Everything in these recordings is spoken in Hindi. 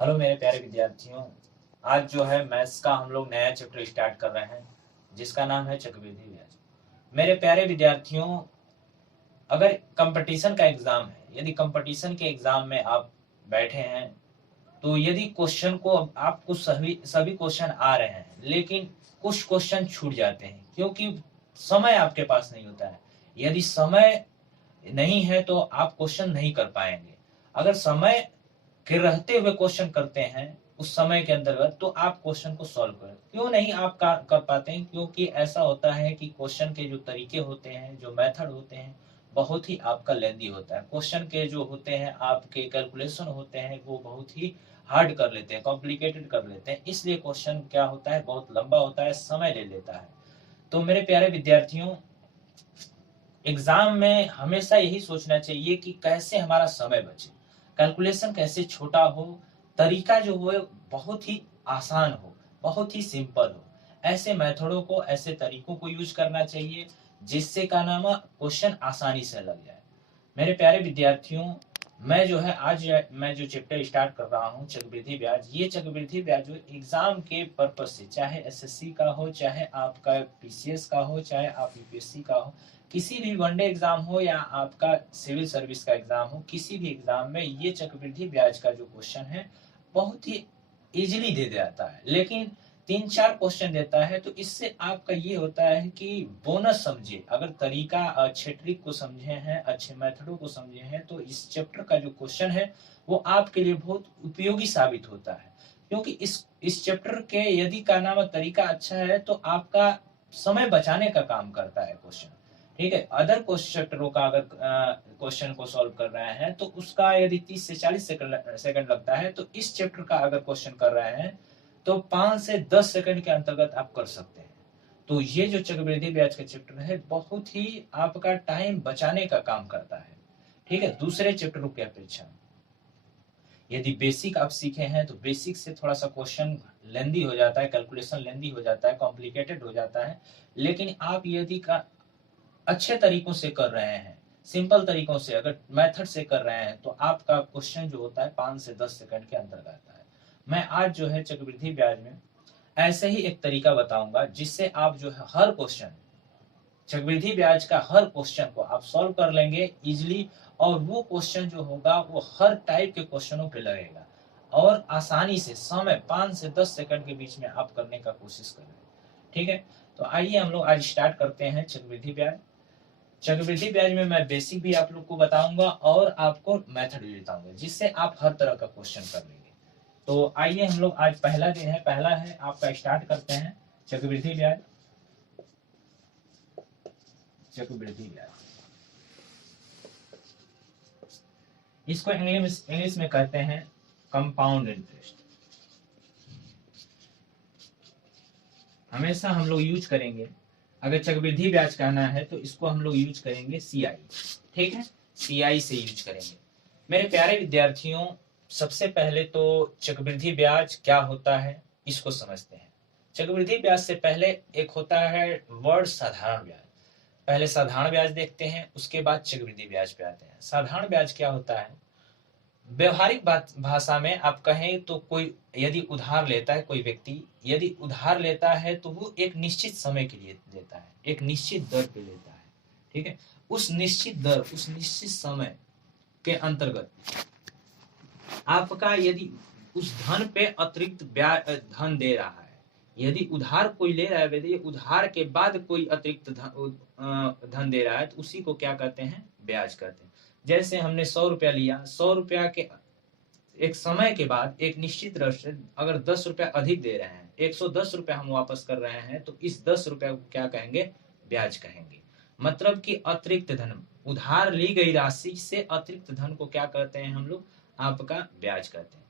हेलो मेरे प्यारे विद्यार्थियों। आज जो है मैथ्स का हम लोग नया चैप्टर स्टार्ट कर रहे हैं जिसका नाम है चक्रवृद्धि ब्याज। मेरे प्यारे विद्यार्थियों, अगर कंपटीशन का एग्जाम है, यदि कंपटीशन के एग्जाम में आप बैठे हैं तो यदि क्वेश्चन को आपको सभी सभी क्वेश्चन आ रहे हैं लेकिन कुछ क्वेश्चन छूट जाते हैं क्योंकि समय आपके पास नहीं होता है। यदि समय नहीं है तो आप क्वेश्चन नहीं कर पाएंगे। अगर समय के रहते हुए क्वेश्चन करते हैं उस समय के अंतर्गत तो आप क्वेश्चन को सॉल्व करें। क्यों नहीं आप कर पाते हैं? क्योंकि ऐसा होता है कि क्वेश्चन के जो तरीके होते हैं, जो मेथड होते हैं, बहुत ही आपका लेंदी होता है। क्वेश्चन के जो होते हैं, आपके कैलकुलेशन होते हैं, वो बहुत ही हार्ड कर लेते हैं, कॉम्प्लिकेटेड कर लेते हैं। इसलिए क्वेश्चन क्या होता है, बहुत लंबा होता है, समय ले लेता है। तो मेरे प्यारे विद्यार्थियों, एग्जाम में हमेशा यही सोचना चाहिए कि कैसे हमारा समय बचे, कैलकुलेशन कैसे छोटा हो, तरीका जो हो बहुत ही आसान हो, बहुत ही सिंपल हो। ऐसे मेथडों को, ऐसे तरीकों को यूज करना चाहिए जिससे का नाम क्वेश्चन आसानी से लग जाए। मेरे प्यारे विद्यार्थियों, मैं जो है आज मैं जो चैप्टर स्टार्ट कर रहा हूँ चक्रवृद्धि ब्याज, ये चक्रवृद्धि ब्याज जो एग्जाम के पर्पज से, चाहे एसएससी का हो, चाहे आपका पीसीएस का हो, चाहे आप यूपीएससी का हो, किसी भी वनडे एग्जाम हो या आपका सिविल सर्विस का एग्जाम हो, किसी भी एग्जाम में ये चक्रवृद्धि ब्याज का जो क्वेश्चन है बहुत ही इजिली दे जाता है। लेकिन 3-4 क्वेश्चन देता है तो इससे आपका ये होता है कि बोनस समझिए। अगर तरीका, अच्छे ट्रिक को समझे हैं, अच्छे मेथडों को समझे हैं तो इस चैप्टर का जो क्वेश्चन है वो आपके लिए बहुत उपयोगी साबित होता है। क्योंकि इस चैप्टर के यदि का नाम तरीका अच्छा है तो आपका समय बचाने का काम करता है क्वेश्चन। ठीक है, अदर चैप्टरों का अगर क्वेश्चन को सॉल्व कर रहे हैं तो उसका यदि 30 से 40 सेकंड लगता है, तो इस चैप्टर का अगर क्वेश्चन कर रहे हैं तो 5 से 10 सेकंड के अंतर्गत आप कर सकते हैं। तो ये जो चक्रवृद्धि ब्याज का चैप्टर है बहुत ही आपका टाइम बचाने का काम करता है। ठीक है, दूसरे चैप्टरों की अपेक्षा यदि बेसिक आप सीखे हैं तो बेसिक से थोड़ा सा क्वेश्चन लेंदी हो जाता है, कैलकुलेशन लेंदी हो जाता है, कॉम्प्लिकेटेड हो जाता है। लेकिन आप यदि का अच्छे तरीकों से कर रहे हैं, सिंपल तरीकों से अगर मेथड से कर रहे हैं तो आपका क्वेश्चन जो होता है 5 से 10 सेकंड के अंदर आता है। मैं आज जो है चक्रवृद्धि ब्याज में ऐसे ही एक तरीका बताऊंगा जिससे आप जो है हर क्वेश्चन, चक्रवृद्धि ब्याज का हर क्वेश्चन को आप सॉल्व कर लेंगे इजिली। और वो क्वेश्चन जो होगा वो हर टाइप के क्वेश्चनों पे लगेगा और आसानी से समय 5 से 10 सेकंड के बीच में आप करने का कोशिश करेंगे। ठीक है, तो आइए हम लोग आज स्टार्ट करते हैं चक्रवृद्धि ब्याज। चक्रवृद्धि ब्याज में मैं बेसिक भी आप लोग को बताऊंगा और आपको मेथड भी बताऊंगा जिससे आप हर तरह का क्वेश्चन कर लेंगे। तो आइए हम लोग, आज पहला दिन है, पहला है आपका, स्टार्ट करते हैं चक्रवृद्धि ब्याज। चक्रवृद्धि ब्याज इसको इंग्लिश में कहते हैं कंपाउंड इंटरेस्ट। हमेशा हम लोग यूज करेंगे, अगर चक्रवृद्धि ब्याज कहना है तो इसको हम लोग यूज करेंगे सीआई। ठीक है, सीआई से यूज करेंगे। मेरे प्यारे विद्यार्थियों, सबसे पहले तो चक्रवृद्धि ब्याज क्या होता है इसको समझते हैं। चक्रवृद्धि ब्याज से पहले एक होता है वर्ड साधारण ब्याज। पहले साधारण ब्याज देखते हैं, उसके बाद चक्रवृद्धि ब्याज पे आते हैं। साधारण ब्याज क्या होता है? व्यवहारिक भाषा में आप कहें तो कोई यदि उधार लेता है, कोई व्यक्ति यदि उधार लेता है तो वो एक निश्चित समय के लिए लेता है, एक निश्चित दर पे लेता है। ठीक है, उस निश्चित दर, उस निश्चित समय के अंतर्गत आपका यदि उस धन पे अतिरिक्त ब्याज धन दे रहा है, यदि उधार कोई ले रहा है, यदि उधार के बाद कोई अतिरिक्त धन दे रहा है तो उसी को क्या कहते हैं? ब्याज कहते हैं। जैसे हमने 100 रुपया लिया, 100 रुपया के एक समय के बाद एक निश्चित दर से अगर 10 रुपया अधिक दे रहे हैं, 110 रुपया हम वापस कर रहे हैं तो इस 10 रुपया को क्या कहेंगे? ब्याज कहेंगे। मतलब कि अतिरिक्त धन, उधार ली गई राशि से अतिरिक्त धन को क्या कहते हैं हम लोग? आपका ब्याज कहते हैं।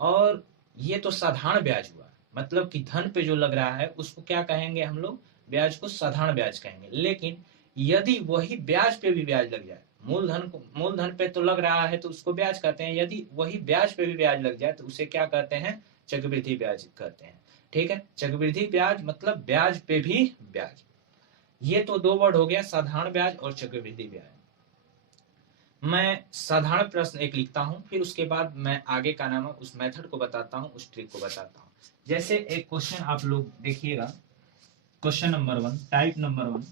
और ये तो साधारण ब्याज हुआ, मतलब कि धन पे जो लग रहा है उसको क्या कहेंगे हम लोग? ब्याज को साधारण ब्याज कहेंगे। लेकिन यदि वही ब्याज पे भी ब्याज लग जाए, मूलधन पे तो लग रहा है तो उसको ब्याज कहते हैं, यदि वही ब्याज पे भी ब्याज लग जाए तो उसे क्या कहते हैं? चक्रवृद्धि ब्याज कहते हैं। ठीक है, चक्रवृद्धि ब्याज मतलब ब्याज पे भी ब्याज। ये तो दो वर्ड हो गया, साधारण ब्याज और चक्रवृद्धि ब्याज। मैं साधारण प्रश्न एक लिखता हूं, फिर उसके बाद मैं आगे का नाम उस मेथड को बताता हूं, उस ट्रिक को बताता हूं। जैसे एक क्वेश्चन आप लोग देखिएगा, क्वेश्चन नंबर 1, टाइप नंबर 1,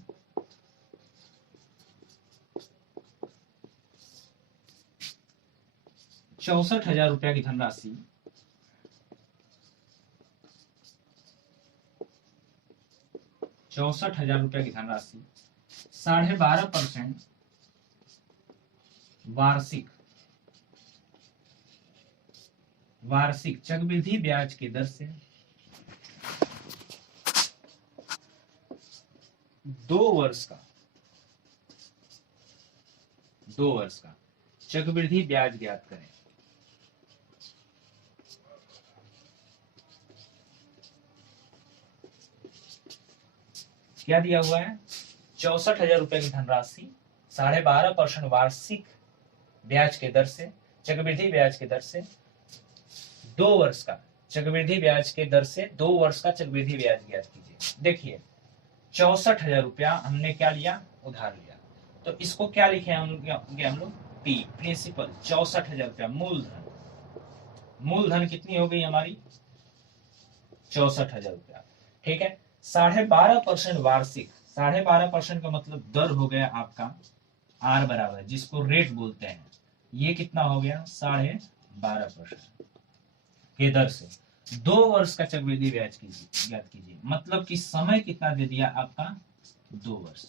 64,000 रुपया की धनराशि 64,000 रुपया की धनराशि 12.5% वार्षिक चक्रवृद्धि ब्याज की दर से 2 वर्ष का चक्रवृद्धि ब्याज ज्ञात करें। क्या दिया हुआ है? 64,000 रुपए की धनराशि 12.5% वार्षिक ब्याज के दर से, चक्रवृद्धि ब्याज के दर से 2 वर्ष का चक्रवृद्धि ब्याज के दर से 2 वर्ष का चक्रवृद्धि ब्याज ज्ञात कीजिए। देखिए 64,000 रुपया हमने क्या लिया? उधार लिया। तो इसको क्या लिखे हम लोग? पी, प्रिंसिपल 64,000 रुपया मूलधन कितनी हो गई हमारी? 64,000 रुपया। ठीक है, 12.5% वार्षिक, 12.5% का मतलब दर हो गया आपका आर बराबर, जिसको रेट बोलते हैं, ये कितना हो गया? 12.5% के दर से 2 वर्ष का चक्रवृद्धि ब्याज ज्ञात कीजिए। मतलब कि समय कितना दे दिया आपका? 2 वर्ष।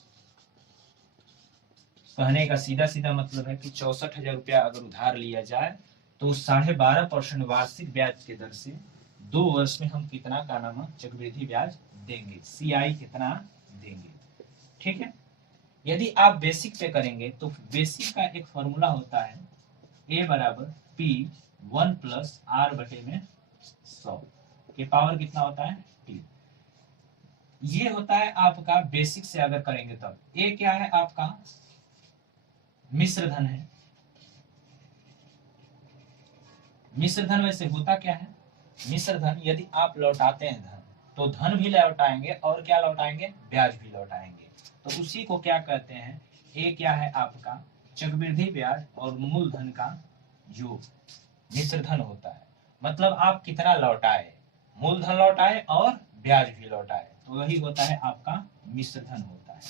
कहने का सीधा सीधा मतलब है कि 64,000 रुपया अगर उधार लिया जाए तो 12.5% वार्षिक ब्याज के दर से 2 वर्ष में हम कितना का नाम चक्रवृद्धि ब्याज देंगे, सीआई कितना देंगे। ठीक है, यदि आप बेसिक पे करेंगे तो बेसिक का एक फॉर्मूला होता है, ए बराबर पी 1 प्लस आर बटे में 100 के पावर कितना होता है? टी। ये होता है आपका बेसिक से अगर करेंगे तब। ए क्या है आपका? मिश्र धन है। मिश्र धन वैसे होता क्या है? मिश्र धन यदि आप लौटाते हैं धन, तो धन भी लौटाएंगे और क्या लौटाएंगे? ब्याज भी लौटाएंगे। तो उसी को क्या कहते हैं? ए क्या है आपका? चक्रवृद्धि ब्याज और मूलधन का योग मिश्र धन होता है। मतलब आप कितना लौटाए, मूलधन लौटाए और ब्याज भी लौटाए, तो वही होता है आपका मिश्र धन होता है।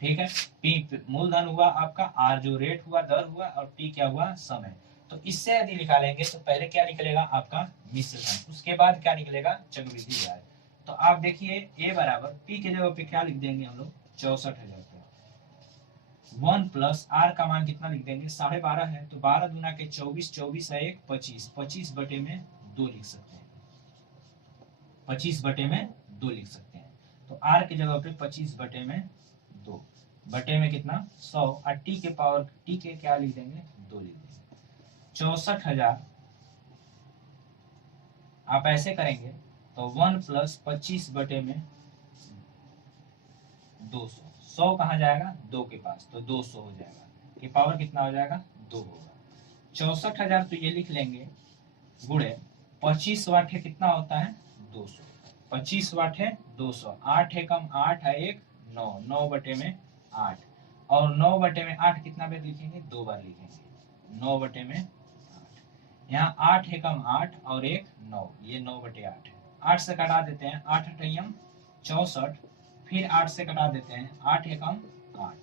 ठीक है, पी मूलधन हुआ आपका, आर जो रेट हुआ, दर हुआ, और टी क्या हुआ? समय। तो इससे यदि निकालेंगे तो पहले क्या निकलेगा आपका? मिश्र धन, उसके बाद क्या निकलेगा? चक्रवृद्धि ब्याज। तो आप देखिए ए बराबर पी के जगह पे क्या लिख देंगे हम लोग? 64,000 रुपया। 1 प्लस आर का मान कितना लिख देंगे? 12.5 है, तो 12 दूना के 24, 24 है 1, 25, 25 बटे में 2 लिख सकते हैं, 25 बटे में 2 लिख सकते हैं। तो आर की जगह पे 25 बटे में 2 बटे में कितना? 100, और टी के पावर टी के क्या लिख देंगे? 2 लिख देंगे। 64,000 आप ऐसे करेंगे तो 1 प्लस 25 बटे में 200, 100 कहाँ जाएगा? 2 के पास, तो 200 हो जाएगा, कि पावर कितना हो जाएगा? 2 होगा। 64,000 तो ये लिख लेंगे, गुणे 25 वाट है कितना होता है? 200, 25 वाट है 200, 8 है कम 8 है 1, 9, 9 बटे में 8, और 9 बटे में 8 कितना बार लिखेंगे? 2 बार लिखेंगे, 9 बटे में 8। यहाँ 8 है कम 8 और 1 9, ये 9 बटे 8 है। 8 से कटा देते हैं, 8 अठैयम 64, फिर 8 से कटा देते हैं, 8 एकम 8,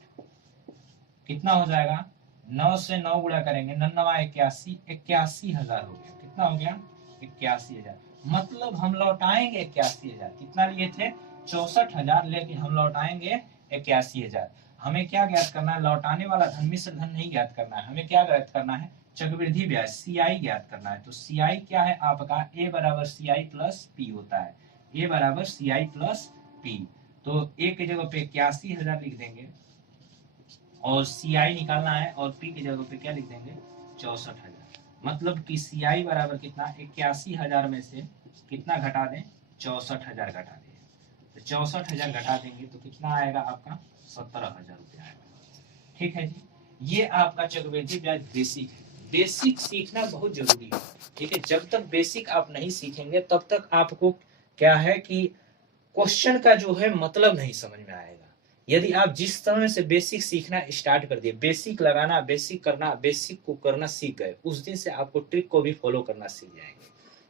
कितना हो जाएगा? 9 से 9 गुणा करेंगे, 9 81, 81,000 हो गया। कितना हो गया? 81,000। मतलब हम लौटाएंगे 81,000। कितना लिए थे? 64,000, लेकिन हम लौटाएंगे 81,000। हमें क्या ज्ञात करना है? लौटाने वाला धन, मिश्र धन नहीं ज्ञात करना है, हमें क्या ज्ञात करना है? चक्रवृद्धि ब्याज, सीआई ज्ञात करना है। तो सीआई क्या है आपका? ए बराबर सीआई प्लस पी होता है, ए बराबर सीआई प्लस पी। तो ए की जगह पे 81,000 लिख देंगे, और सीआई निकालना है, और पी की जगह पे क्या लिख देंगे? 64,000। मतलब कि सीआई बराबर कितना? 81,000 में से कितना घटा दें? 64,000 घटा दें। तो 64,000 घटा देंगे तो कितना आएगा आपका? 17,000 रुपया आएगा। ठीक है जी, ये आपका चक्रवृद्धि ब्याज बेसिक है। बेसिक सीखना बहुत जरूरी है। ठीक है, जब तक बेसिक आप नहीं सीखेंगे तब तक आपको क्या है कि क्वेश्चन का जो है मतलब नहीं समझ में आएगा। यदि आप जिस समय से बेसिक सीखना स्टार्ट कर दिए, बेसिक लगाना, बेसिक करना, बेसिक को करना सीख गए, उस दिन से आपको ट्रिक को भी फॉलो करना सीख जाएंगे।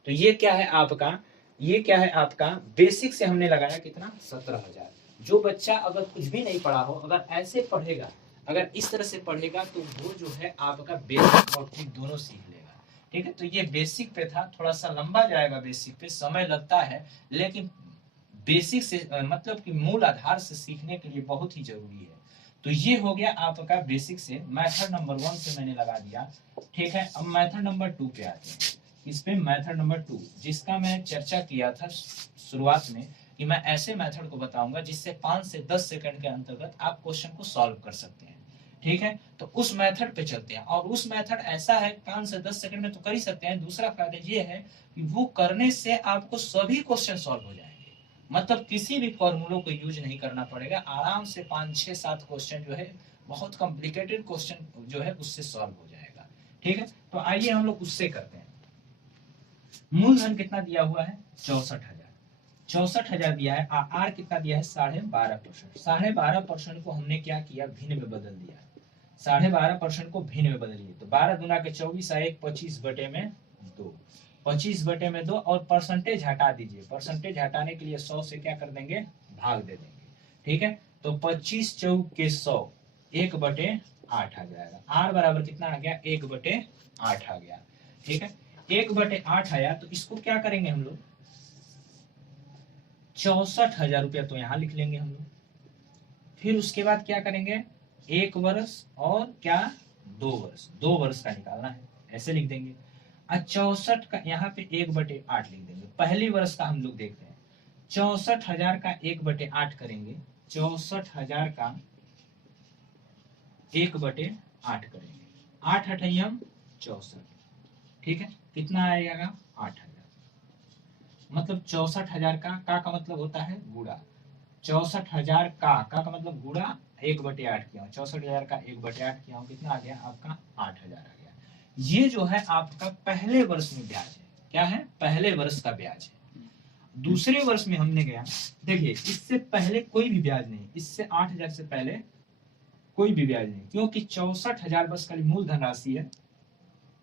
तो ये क्या है आपका, ये क्या है आपका बेसिक से हमने लगाया कितना 17,000। जो बच्चा अगर कुछ भी नहीं पढ़ा हो, अगर ऐसे पढ़ेगा, अगर इस तरह से पढ़ेगा, तो वो जो है आपका बेसिक और ट्रिक दोनों सीख लेगा। ठीक है, तो ये बेसिक पे था, थोड़ा सा लंबा जाएगा, बेसिक पे समय लगता है, लेकिन बेसिक से मतलब कि मूल आधार से सीखने के लिए बहुत ही जरूरी है। तो ये हो गया आपका बेसिक से, मेथड नंबर 1 से मैंने लगा दिया। ठीक है, अब मेथड नंबर 2 पे आते हैं। इस पे मेथड नंबर 2, जिसका मैं चर्चा किया था शुरुआत में कि मैं ऐसे मेथड को बताऊंगा जिससे 5 से 10 सेकंड के अंतर्गत आप क्वेश्चन को सॉल्व कर सकते हैं। ठीक है, तो उस मेथड पे चलते हैं, और उस मेथड ऐसा है 5 से 10 सेकंड में तो कर ही सकते हैं। दूसरा फायदा ये है कि वो करने से आपको सभी क्वेश्चन सॉल्व हो जाएंगे, मतलब किसी भी फॉर्मूलों को यूज नहीं करना पड़ेगा, आराम से 5, 6, 7 क्वेश्चन जो है, बहुत कॉम्प्लिकेटेड क्वेश्चन जो है उससे सॉल्व हो जाएगा। ठीक है, तो आइए हम लोग उससे करते हैं। मूलधन कितना दिया हुआ है 64,000, 64,000 दिया है। आर कितना दिया है 12.5%। 12.5% को हमने क्या किया, भिन्न में बदल दिया। 12.5% को भिन्न में बदलिए, तो 12 दूना के 24, 25 बटे में 2, 25 बटे में 2, और परसेंटेज हटा दीजिए। परसेंटेज हटाने के लिए 100 से क्या कर देंगे, भाग दे देंगे। ठीक है, तो 25 चौक के 100, 1/8 आ जाएगा। आर बराबर कितना आ गया, 1/8 आ गया। ठीक है, 1/8 आया, तो इसको क्या करेंगे हम लोग, 64,000 रुपया तो यहाँ लिख लेंगे हम लोग। फिर उसके बाद क्या करेंगे, 1 वर्ष और क्या 2 वर्ष, 2 वर्ष का निकालना है, ऐसे लिख देंगे। 64 का यहाँ पे 1/8 लिख देंगे। पहली वर्ष का हम लोग देखते हैं, 64,000 का 1/8 करेंगे, 64,000 का 1/8 करेंगे, 8 अठैयम 64। ठीक है, कितना आएगा 8,000, मतलब 64,000 का मतलब होता है गुड़ा। 64,000 का मतलब गुड़ा 1/8 किया हूँ, 64,000 का 1/8 किया हूँ, कितना आ गया आपका 8,000 आ गया। ये जो है आपका पहले वर्ष में ब्याज है। क्या है, पहले वर्ष का ब्याज है। दूसरे वर्ष में हमने गया, देखिए इससे पहले कोई भी ब्याज नहीं, इससे 8,000 से पहले कोई भी ब्याज नहीं, क्योंकि 64,000 बस खाली मूलधन राशि है,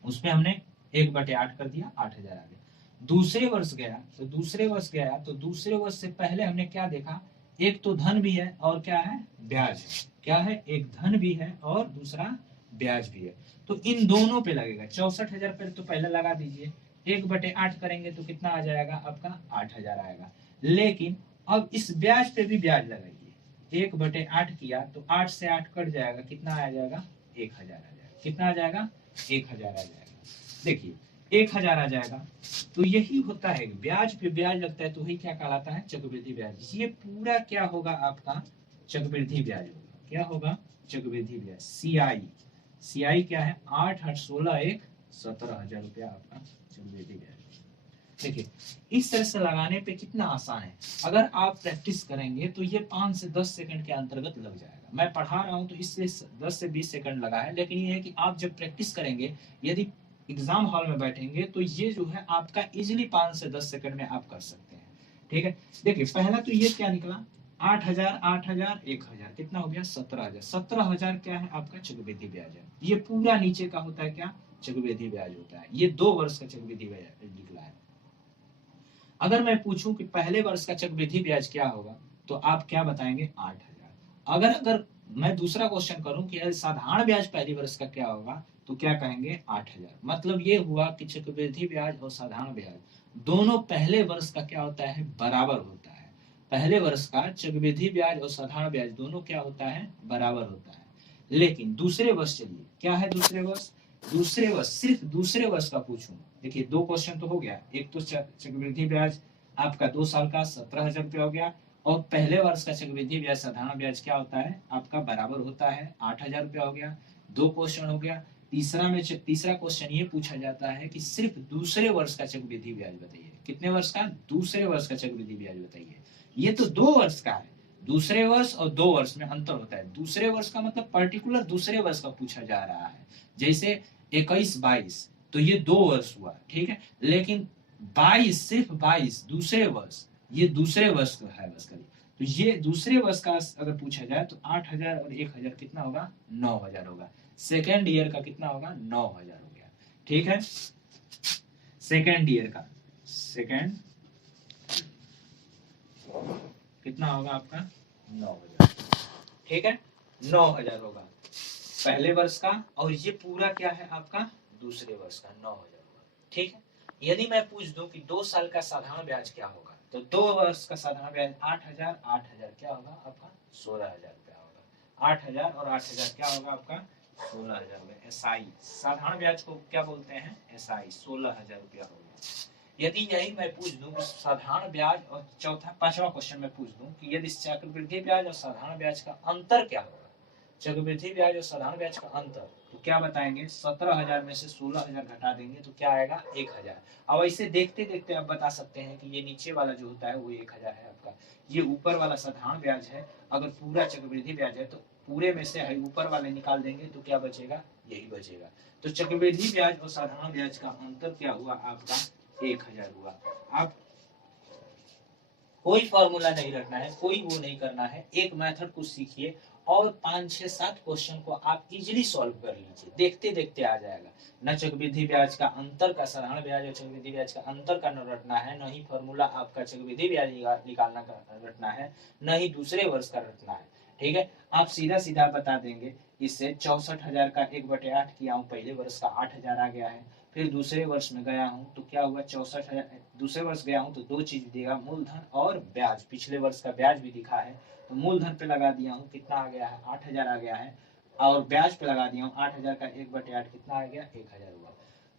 उसपे हमने 1/8 कर दिया, 8,000 आ गया। दूसरे वर्ष गया, तो दूसरे वर्ष गया, तो दूसरे वर्ष से पहले हमने क्या देखा, एक तो धन भी है और क्या है, ब्याज है। क्या है, एक धन भी है और दूसरा ब्याज भी है, तो इन दोनों पे लगेगा। 64,000 पे तो पहले लगा दीजिए, 1/8 करेंगे तो कितना आ जाएगा आपका 8,000 आएगा। लेकिन अब इस ब्याज पे भी ब्याज लगाइए, 1/8 किया तो 8 से 8 कट जाएगा, कितना आ जाएगा 1,000 आ जाएगा। कितना आ जाएगा, 1,000 आ जाएगा। देखिए 1,000 आ जाएगा, तो यही होता है, ब्याज पे ब्याज लगता है, तो वही क्या कहलाता है, चक्रवृद्धि ब्याज। ये पूरा क्या होगा आपका, चक्रवृद्धि ब्याज होगा। क्या होगा, चक्रवृद्धि ब्याज। सीआई क्या है, 8, 8, 16, 1, 17,000 रुपया आपका चक्रवृद्धि ब्याज। देखिए इस तरह से लगाने पे कितना आसान है, अगर आप प्रैक्टिस करेंगे तो ये 5 से 10 सेकंड के अंतर्गत लग जाएगा। मैं पढ़ा रहा हूँ तो इससे 10 से 20 सेकंड लगा है, लेकिन ये है कि आप जब प्रैक्टिस करेंगे, यदि एग्जाम हॉल में बैठेंगे, तो ये जो है आपका इजिली 5 से 10 सेकंड में आप कर सकते हैं। ठीक है, देखिए पहला तो ये क्या निकला, 8,000, 8,000, 1,000, कितना हो गया 17,000। 17,000 क्या है आपका चक्रवृद्धि ब्याज है। ये पूरा नीचे का होता है क्या, चक्रवृद्धि ब्याज होता है। ये 2 वर्ष का चक्रवृद्धि ब्याज निकला है। अगर मैं पूछूं कि पहले वर्ष का चक्रवृद्धि ब्याज क्या होगा, तो आप क्या बताएंगे 8,000। अगर मैं दूसरा क्वेश्चन करूं कि साधारण ब्याज पहली वर्ष का क्या होगा, तो क्या कहेंगे 8,000। मतलब ये हुआ कि चक्रवृद्धि ब्याज और साधारण ब्याज दोनों पहले वर्ष का क्या होता है, बराबर होता है। पहले वर्ष का चक्रवृद्धि ब्याज और साधारण ब्याज दोनों क्या होता है, बराबर होता है। लेकिन दूसरे वर्ष, चलिए क्या है दूसरे वर्ष, दूसरे वर्ष सिर्फ दूसरे वर्ष का पूछूं, देखिए 2 क्वेश्चन तो हो गया, एक तो चक्रवृद्धि ब्याज आपका 2 साल का 17,000 रुपया हो गया, और पहले वर्ष का चक्रवृद्धि ब्याज साधारण ब्याज क्या होता है आपका, बराबर होता है, 8,000 रुपया हो गया। 2 क्वेश्चन हो गया। तीसरा क्वेश्चन ये पूछा जाता है कि सिर्फ दूसरे वर्ष का चक्रवृद्धि ब्याज बताइए। कितने वर्ष का, दूसरे वर्ष का चक्रवृद्धि ब्याज बताइए। ये तो 2 वर्ष का है, दूसरे वर्ष और 2 वर्ष में अंतर होता है। दूसरे वर्ष का मतलब पर्टिकुलर दूसरे वर्ष का पूछा जा रहा है, जैसे 21, 22, तो ये 2 वर्ष हुआ। ठीक है, लेकिन 22 सिर्फ 22 दूसरे वर्ष, ये दूसरे वर्ष का है बस खाली, तो ये दूसरे वर्ष का अगर पूछा जाए तो 8,000 और 1,000 कितना होगा, 9,000 होगा। सेकेंड ईयर का कितना होगा, 9,000 हो गया। ठीक है, सेकेंड ईयर का सेकेंड कितना होगा आपका, 9,000। ठीक है, 9,000 होगा पहले वर्ष का, और ये पूरा क्या है आपका दूसरे वर्ष का 9,000 होगा। ठीक है, यदि मैं पूछ दूं कि 2 साल का साधारण ब्याज क्या होगा, तो 2 वर्ष का साधारण ब्याज 8,000 8,000 क्या होगा आपका 16,000 रुपया होगा। 8,000 और 8,000 क्या होगा आपका 16,000 रुपया। एसआई साधारण ब्याज को क्या बोलते हैं, एसआई 16,000 रुपया होगा। यदि यही मैं पूछ दूं कि साधारण ब्याज और पांचवा क्वेश्चन में पूछ दूं कि यदि चक्रवृद्धि ब्याज और साधारण ब्याज का अंतर क्या होगा, चक्रवृद्धि ब्याज और साधारण ब्याज का अंतर, तो क्या बताएंगे, 17,000 में से 16,000 घटा देंगे तो क्या आएगा 1,000। अब ऐसे देखते देखते आप बता सकते हैं कि ये नीचे वाला जो होता है वो 1,000 है आपका, ये ऊपर वाला साधारण ब्याज है। अगर पूरा चक्रवृद्धि ब्याज है तो पूरे में से ऊपर वाले निकाल देंगे तो क्या बचेगा, यही बचेगा। तो चक्रवृद्धि ब्याज और साधारण ब्याज का अंतर क्या हुआ आपका 1,000 हुआ। आप कोई फॉर्मूला नहीं रखना है, कोई वो नहीं करना है, एक मेथड को सीखिए और 5 6 7 क्वेश्चन को आप इजीली सॉल्व कर लीजिए, देखते देखते आ जाएगा। न चक्रवृद्धि ब्याज का अंतर का साधारण ब्याज और चक्रवृद्धि ब्याज का अंतर का न रटना है, न ही फॉर्मूला आपका चक्रवृद्धि ब्याज निकालना का रटना है, न ही दूसरे वर्ष का रटना है। ठीक है, आप सीधा सीधा बता देंगे। इससे 64,000 का 1/8 किया हूँ, पहले वर्ष का 8,000 आ गया है। फिर दूसरे वर्ष में गया हूँ तो क्या हुआ 64,000, दूसरे वर्ष गया हूँ तो दो चीज देगा, मूलधन और ब्याज। पिछले वर्ष का ब्याज भी दिखा है तो मूलधन पे लगा दिया हूँ, कितना आ गया है 8,000 आ गया है, और ब्याज पे लगा दिया हूँ 8,000 का 1/8 कितना आ गया 1,000 हुआ।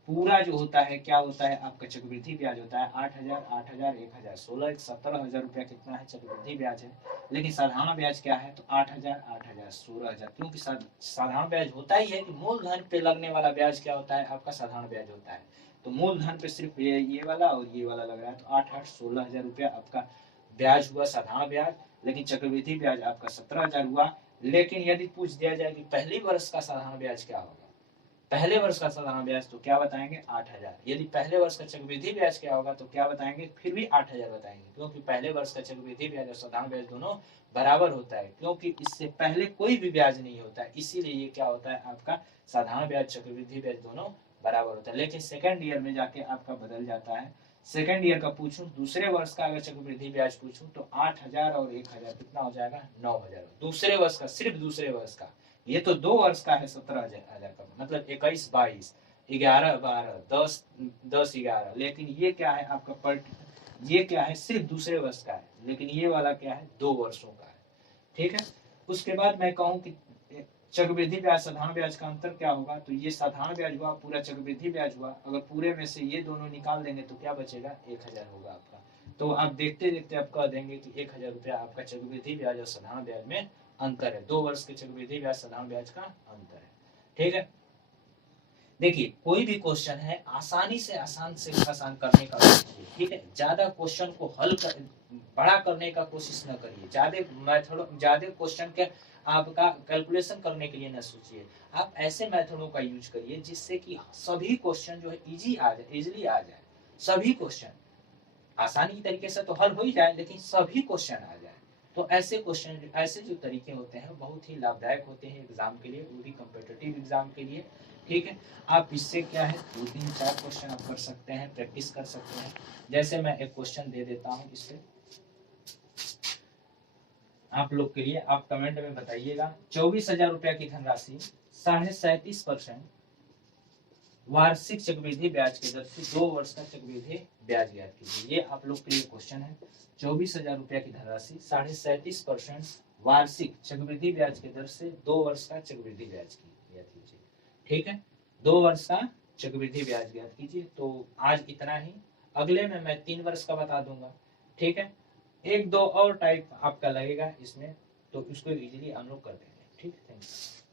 पूरा जो होता है क्या होता है आपका चक्रवृद्धि ब्याज होता है 8,000 8,000 1,000 16 17,000 रुपया कितना है चक्रवृद्धि ब्याज है। लेकिन साधारण ब्याज क्या है, तो 8,000 8,000 16,000, क्योंकि साधारण ब्याज होता ही है कि मूलधन पे लगने वाला ब्याज क्या होता है आपका साधारण ब्याज होता है। तो मूलधन पे सिर्फ ये वाला और ये वाला लग रहा है, तो 8 16,000 रुपया आपका ब्याज हुआ साधारण ब्याज। लेकिन चक्रवृद्धि ब्याज आपका 17,000 हुआ। लेकिन यदि पूछ दिया जाए कि पहले वर्ष का साधारण ब्याज क्या होगा, पहले वर्ष का साधारण ब्याज, तो क्या बताएंगे 8,000। यदि पहले वर्ष का चक्रवृद्धि ब्याज क्या होगा तो क्या बताएंगे, फिर भी 8,000 बताएंगे, क्योंकि पहले वर्ष का चक्रवृद्धि ब्याज और साधारण ब्याज दोनों बराबर होता है, क्योंकि इससे पहले कोई भी ब्याज नहीं होता है, इसीलिए ये क्या होता है आपका साधारण ब्याज चक्रवृद्धि ब्याज दोनों बराबर होता है। लेकिन सेकेंड ईयर में जाके आपका बदल जाता है। सेकेंड ईयर का पूछूं, दूसरे वर्ष का अगर चक्रवृद्धि ब्याज पूछूं तो 8,000 और 1,000 कितना हो जाएगा 9,000। दूसरे वर्ष का, सिर्फ दूसरे वर्ष का, ये तो 2 वर्ष का है 17,000 का, मतलब 21 22 11 12 10 10 11। लेकिन ये क्या है आपका ये क्या है सिर्फ दूसरे वर्ष का है, लेकिन ये वाला क्या है 2 वर्षों का है। ठीक है, उसके बाद मैं कहूँ कि चक्रवृद्धि ब्याज साधारण ब्याज का अंतर क्या होगा, तो ये साधारण ब्याज हुआ, पूरा चक्रवृद्धि ब्याज हुआ। अगर पूरे में से ये दोनों निकाल देंगे तो क्या बचेगा 1,000 होगा आपका। तो आप देखते देखते आप कह देंगे कि 1,000 रुपया आपका चक्रवृद्धि ब्याज और साधारण ब्याज में अंतर है, 2 वर्ष के चक्रवृद्धि ब्याज साधारण ब्याज का अंतर है। ठीक है, देखिए कोई भी क्वेश्चन है आसानी से आसान करने का कोशिश कीजिए। ठीक है, ज्यादा क्वेश्चन को बड़ा करने का कोशिश न करिए, ज्यादा क्वेश्चन के आपका कैलकुलेशन करने के लिए न सोचिए। आप ऐसे मेथडों का यूज करिए जिससे कि सभी क्वेश्चन जो है इजीली आ जाए। सभी क्वेश्चन आसानी तरीके से तो हल हो ही जाए, लेकिन सभी क्वेश्चन आ जाए। तो ऐसे क्वेश्चन, ऐसे जो तरीके होते हैं बहुत ही लाभदायक होते हैं एग्जाम के लिए, वो भी कॉम्पिटिटिव एग्जाम के लिए। ठीक है, आप इससे क्या है 2 3 4 क्वेश्चन आप कर सकते हैं, प्रैक्टिस कर सकते हैं। जैसे मैं एक क्वेश्चन दे देता हूं इससे आप लोग के लिए, आप कमेंट में बताइएगा। 24,000 रुपया की धनराशि 37.5% वार्षिक चक्रवृद्धि ब्याज के दर से 2 वर्ष का चक्रवृद्धि ब्याज ज्ञात कीजिए। ये आप लोग के लिए क्वेश्चन है। 24,000 रुपया की धनराशि 37.5% वार्षिक चक्रवृद्धि ब्याज के दर से 2 वर्ष का चक्रवृद्धि ब्याज ज्ञात कीजिए। ठीक है, 2 वर्ष का चक्रवृद्धि ब्याज ज्ञात कीजिए। तो आज इतना ही, अगले में मैं 3 वर्ष का बता दूंगा। ठीक है, 1 2 और टाइप आपका लगेगा इसमें, तो इसको इजीली हम लोग कर देंगे। ठीक है, थैंक यू।